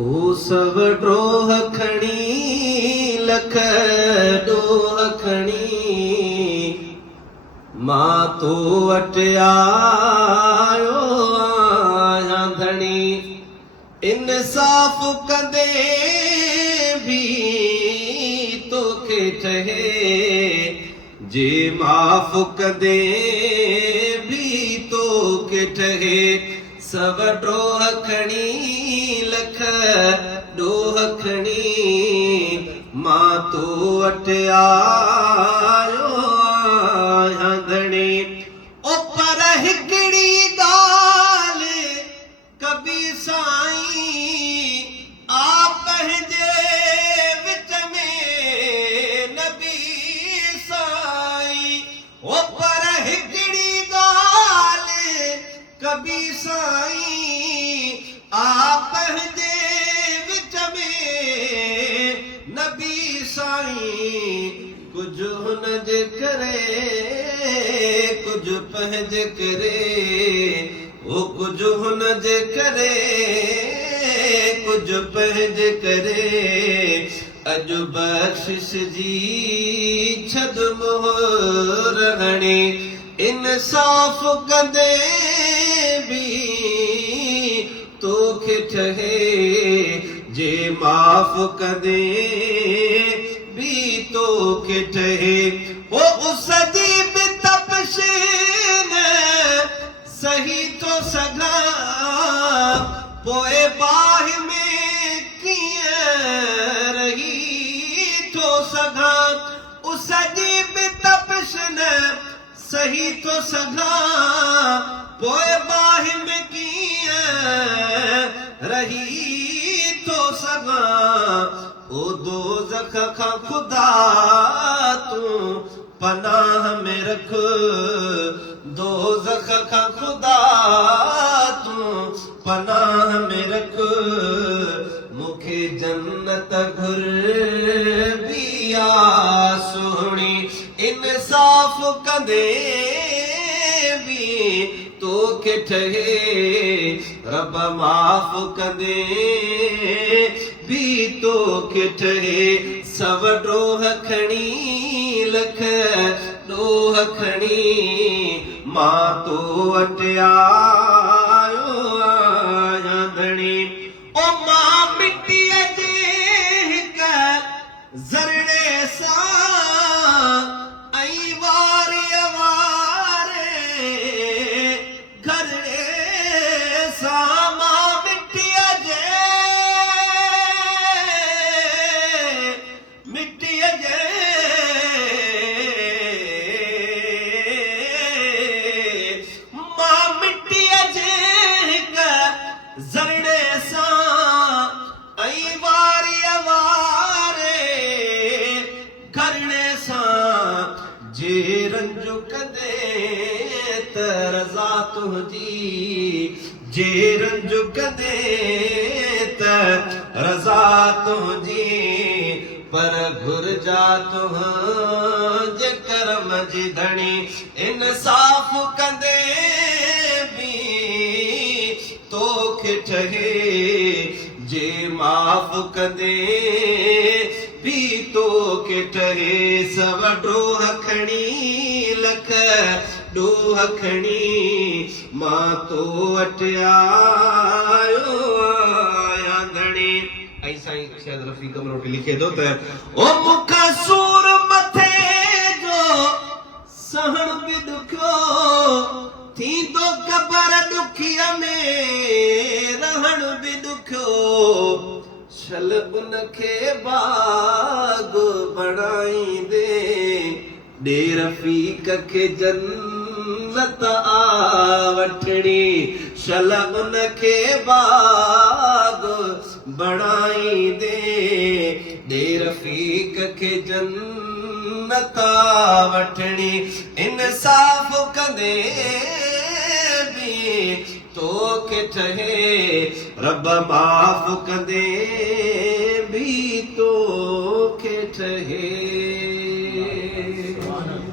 ओ सव ड्रोह खणी लख ॾोह खणी मां तो वटि आयो आहियां धणी। इंसाफ़ कंदे भी तोखे ठहे जे माफ़ कंदे भी तोखे ठहे। सव ड्रोह खणी लख ॾोह खणी मां तो वटि आयो आहियां धणी। ओ पर हिकिड़ी ॻाल्हि कबी साईं आ पंहिंजे विच में नबी साईं। ओ पर हिकिड़ी ॻाल्हि कबी साईं आ पंहिंजे विच में नबी साईं। कुझु हुन जे करे कुझु पंहिंजे करे ओ कुझु हुन जे करे कुझु पंहिंजे करे। अॼु बख़्शिश जी छॾ मोहर हणी। इंसाफ़ कंदे भी तोखे ठहे जे माफ़ कंदे भी तोखे ठहे। ओ उस जी बि तपश न सही थो सघां पोइ बाहि में कीअं रही थो सघां। उस जी बि तपश न सही थो सघां पोइ बाहि में कीअं रही थो सघां। ओ दोज़ख खां खुदा तूं पनाह में रख। दोज़ख खां खुदा तूं पनाह में रख। मूंखे जन्नत घुर भी आ सुहिणी। इंसाफ़ कंदे भी तोखे ठहे रब माफ़ कंदे भी तोखे ठहे। सव ड्रोह खणी लख ॾोह खणी मां तो वटि आयो आहियां धणी। ओ मां मिटीअ जे हिक ज़रड़े सां ऐं वारीअ वारे घरड़े सां मां मिटीअ जे मां मिटीअ जे हिक ज़रड़े सां ऐं वारीअ वारे घरड़े सां जे रंजू कंदे त रज़ा तुंहिंजी। जे रंजू कंदे त रज़ा तुंहिंजी पर घुरजा तुंहिंजे करम जी धणी। इंसाफ़ कंदे भी तोखे ठहे जे माफ़ कंदे भी तोखे ठहे। सव ड्रोह खणी लख ॾोह खणी मां तो वटि आयो आहियां धणी। ऐं साईं शायदि रफ़ीक मरोटी लिखे थो त ओ मूंखां सूर मथे जो सहण बि ॾुखियो थींदो क़बर ॾुखीअ में रहण बि ॾुखियो। छल उनखे बाग़ बणाईंदे ॾे रफ़ीक खे जन्नत आ वठणी। छल उनखे बाग़ बणाईंदे ॾे रफ़ीक खे जन्नत आ वठणी। इंसाफ़ कंदे भी तोखे ठहे रब माफ़ कंदे भी तोखे ठहे।